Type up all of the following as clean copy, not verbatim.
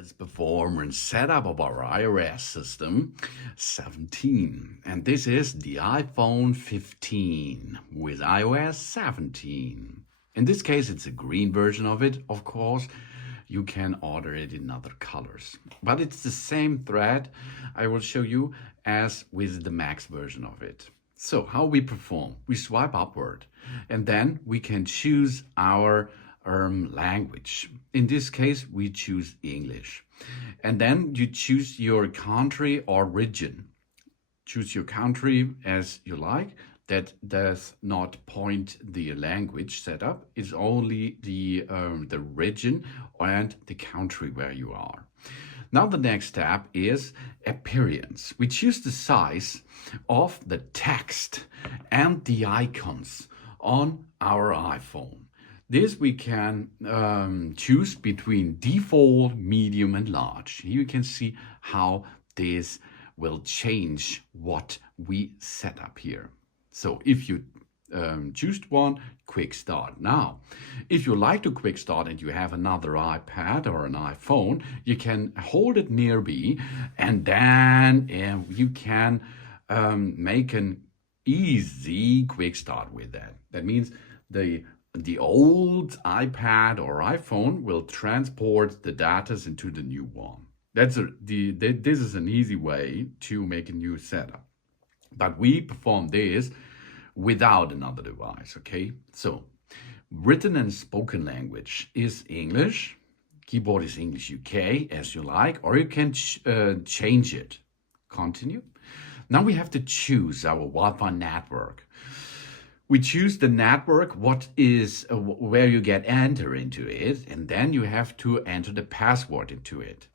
Let's perform a setup of our iOS system 17. And this is the iPhone 15 with iOS 17. In this case, it's a green version of it, of course. You can order it in other colors. But it's the same thread I will show you as with the Max version of it. So how we perform? We swipe upward and then we can choose our language. In this case, we choose English. And then you choose your country or region. Choose your country as you like. That does not point the language setup. It's only the region and the country where you are. Now the next step is appearance. We choose the size of the text and the icons on our iPhone. This we can choose between default, medium, and large. Here you can see how this will change what we set up here. So if you choose one, quick start. Now, if you like to quick start and you have another iPad or an iPhone, you can hold it nearby and then you can make an easy quick start with that. That means the old iPad or iPhone will transport the data into the new one. This is an easy way to make a new setup. But we perform this without another device, okay? So, written and spoken language is English. Keyboard is English UK, as you like, or you can change it. Continue. Now we have to choose our Wi-Fi network. We choose the network, what is where you get enter into it, and then you have to enter the password into it.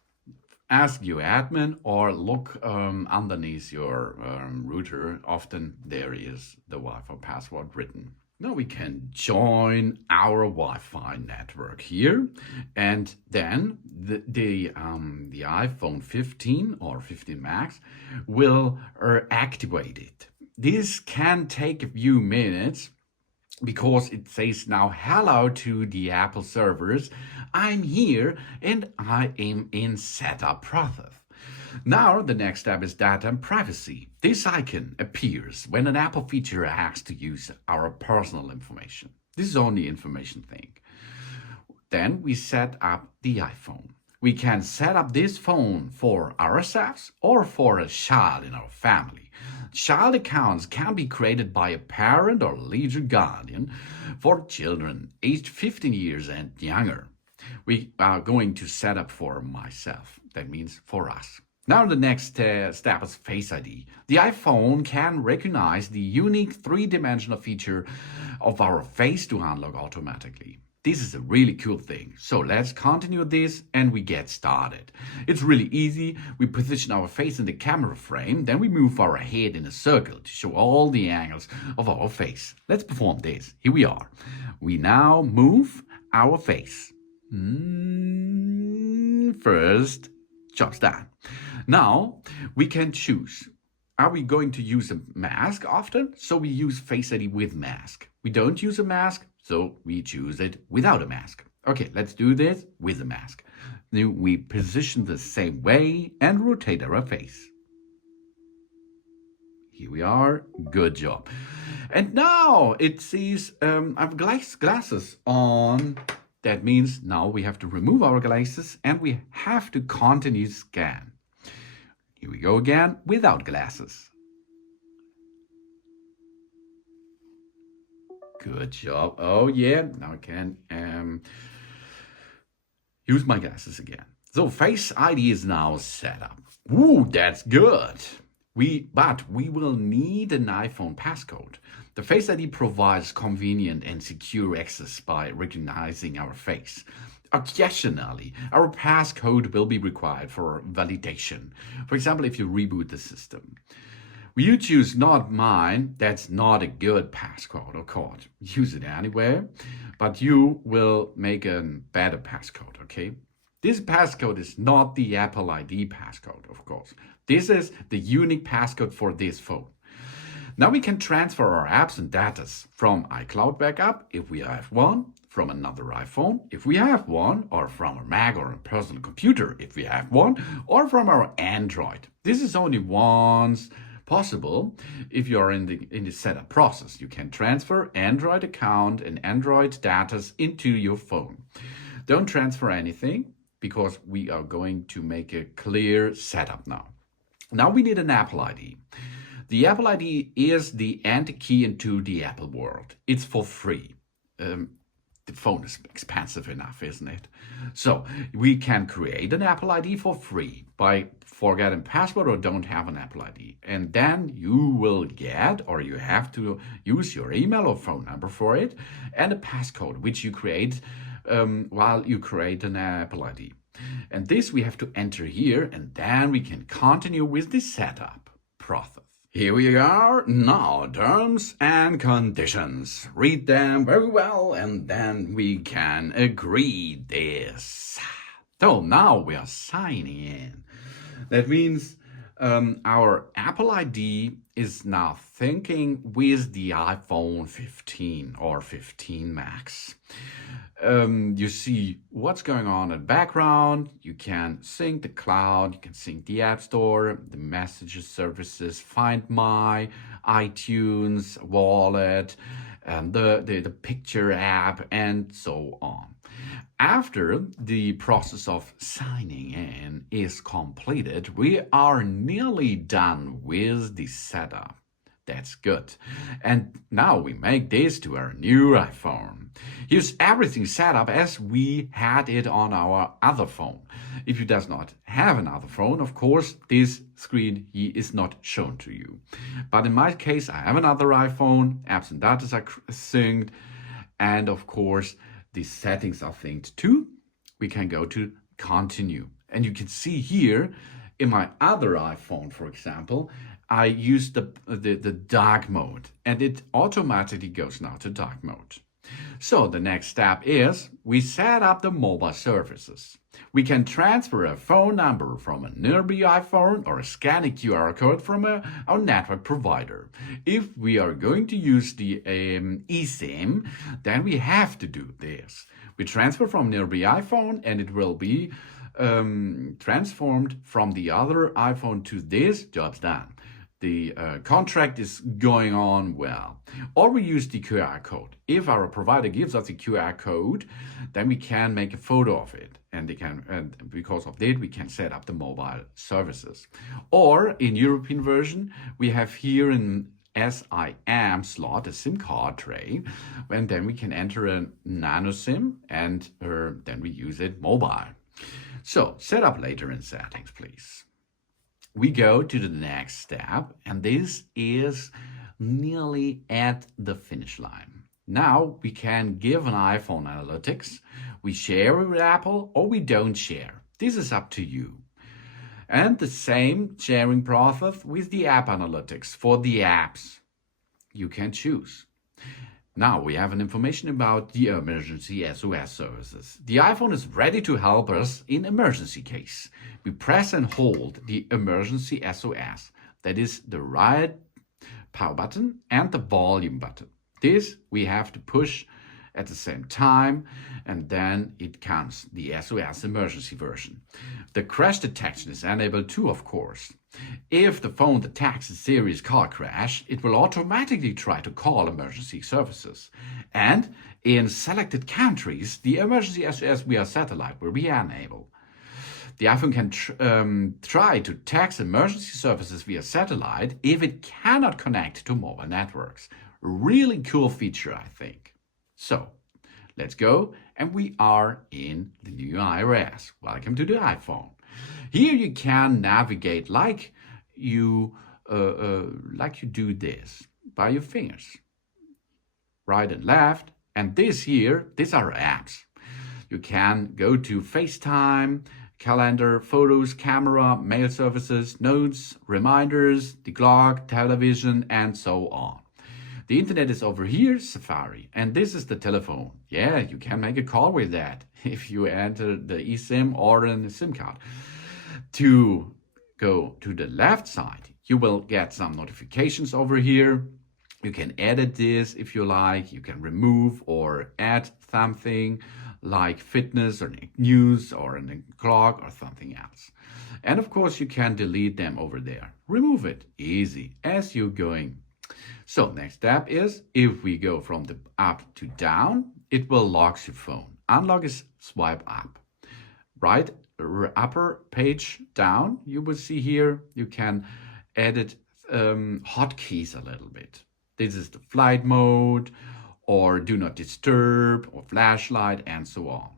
Ask your admin or look underneath your router. Often there is the Wi-Fi password written. Now we can join our Wi-Fi network here, and then the iPhone 15 or 15 Max will activate it. This can take a few minutes because it says now hello to the Apple servers. I'm here and I am in setup process. Now the next step is data and privacy. This icon appears when an Apple feature asks to use our personal information. This is only information thing. Then we set up the iPhone. We can set up this phone for ourselves or for a child in our family. Child accounts can be created by a parent or legal guardian for children aged 15 years and younger. We are going to set up for myself. That means for us. Now the next step is Face ID. The iPhone can recognize the unique three-dimensional feature of our face to unlock automatically. This is a really cool thing. So let's continue this and we get started. It's really easy. We position our face in the camera frame, then we move our head in a circle to show all the angles of our face. Let's perform this. Here we are. We now move our face. First, job's done. Now we can choose. Are we going to use a mask often? So we use Face ID with mask. We don't use a mask, so we choose it without a mask. Okay, let's do this with a mask. Then we position the same way and rotate our face. Here we are. Good job. And now it says I have glasses on. That means now we have to remove our glasses and we have to continue scan. Here we go again without glasses. Good job. Oh yeah, now I can use my glasses again. So Face ID is now set up. Ooh, that's good. But we will need an iPhone passcode. The Face ID provides convenient and secure access by recognizing our face. Occasionally, our passcode will be required for validation. For example, if you reboot the system. You choose not mine, that's not a good passcode, of course. Use it anywhere, but you will make a better passcode, okay? This passcode is not the Apple ID passcode, of course. This is the unique passcode for this phone. Now we can transfer our apps and data from iCloud backup, if we have one, from another iPhone, if we have one, or from a Mac or a personal computer, if we have one, or from our Android. This is only once possible if you're in the setup process. You can transfer Android account and Android data into your phone. Don't transfer anything because we are going to make a clear setup now. Now we need an Apple ID. The Apple ID is the entry key into the Apple world. It's for free. The phone is expensive enough, isn't it? So we can create an Apple ID for free by forgetting password or don't have an Apple ID. And then you will get, or you have to use your email or phone number for it, and a passcode, which you create while you create an Apple ID. And this we have to enter here, and then we can continue with the setup process. Here we are, now terms and conditions. Read them very well and then we can agree this. So now we are signing in. That means our Apple ID is now syncing with the iPhone 15 or 15 Max. You see what's going on in the background. You can sync the cloud, you can sync the App Store, the messages services, Find My, iTunes, Wallet, and the Picture app, and so on. After the process of signing in is completed, we are nearly done with the setup. That's good. And now we make this to our new iPhone. Here's everything set up as we had it on our other phone. If you does not have another phone, of course, this screen here is not shown to you. But in my case, I have another iPhone, apps and data are synced, and of course, the settings are synced too. We can go to continue. And you can see here in my other iPhone, for example, I use the dark mode and it automatically goes now to dark mode. So the next step is we set up the mobile services. We can transfer a phone number from a nearby iPhone or scan a QR code from our network provider. If we are going to use the eSIM, then we have to do this. We transfer from nearby iPhone and it will be transformed from the other iPhone to this, job's done. The contract is going on well. Or we use the QR code. If our provider gives us the QR code, then we can make a photo of it. And because of that, we can set up the mobile services. Or in European version, we have here an SIM slot, a SIM card tray, and then we can enter a nano SIM and then we use it mobile. So set up later in settings, please. We go to the next step, and this is nearly at the finish line. Now we can give an iPhone analytics. We share with Apple or we don't share. This is up to you. And the same sharing process with the app analytics for the apps. You can choose. Now we have an information about the emergency SOS services. The iPhone is ready to help us in emergency case. We press and hold the emergency SOS. That is the right power button and the volume button. This we have to push at the same time, and then it comes the SOS emergency version. The crash detection is enabled too, of course. If the phone detects a serious car crash, it will automatically try to call emergency services. And in selected countries, the emergency SOS via satellite will be enabled. The iPhone can try to text emergency services via satellite if it cannot connect to mobile networks. Really cool feature, I think. So, let's go, and we are in the new iOS. Welcome to the iPhone. Here you can navigate like you do this by your fingers, right and left. And this here, these are apps. You can go to FaceTime, calendar, photos, camera, mail services, notes, reminders, the clock, television, and so on. The internet is over here, Safari, and this is the telephone. Yeah, you can make a call with that if you enter the eSIM or a SIM card. To go to the left side, you will get some notifications over here. You can edit this if you like. You can remove or add something like fitness or news or a clock or something else. And of course, you can delete them over there. Remove it easy as you're going. So next step is if we go from the up to down, it will lock your phone. Unlock is swipe up. Right upper page down, you will see here you can edit hotkeys a little bit. This is the flight mode or do not disturb or flashlight and so on.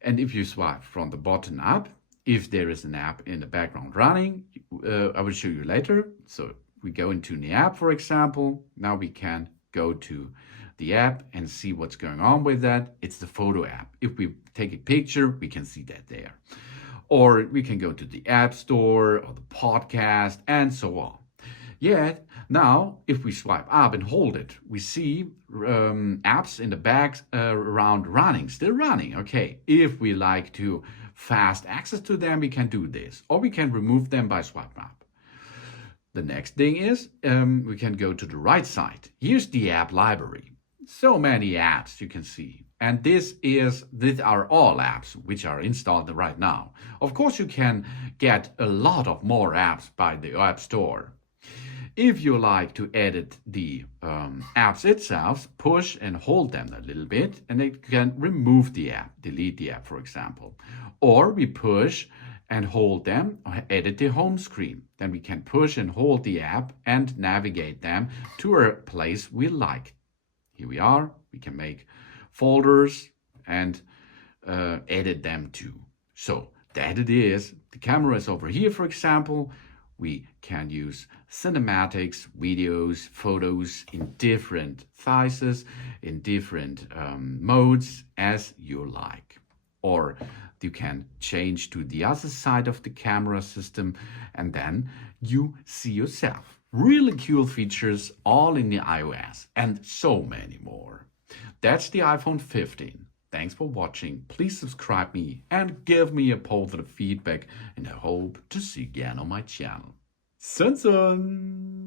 And if you swipe from the bottom up, if there is an app in the background running, I will show you later. So we go into the app, for example. Now we can go to the app and see what's going on with that. It's the photo app. If we take a picture, we can see that there. Or we can go to the App Store or the podcast and so on. Yet, now, if we swipe up and hold it, we see apps in the background running, still running. Okay, if we like to fast access to them, we can do this. Or we can remove them by swipe up. The next thing is we can go to the right side. Here's the app library. So many apps you can see. And these are all apps which are installed right now. Of course, you can get a lot of more apps by the App Store. If you like to edit the apps itself, push and hold them a little bit, and you can remove the app, delete the app, for example. Or we push and hold them, edit the home screen. Then we can push and hold the app and navigate them to a place we like. Here we are. We can make folders and edit them too. So that it is. The camera is over here, for example. We can use cinematics, videos, photos in different sizes, in different modes as you like. Or you can change to the other side of the camera system and then you see yourself. Really cool features all in the iOS and so many more. That's the iPhone 15. Thanks for watching. Please subscribe me and give me a positive feedback and I hope to see you again on my channel. Sun sun!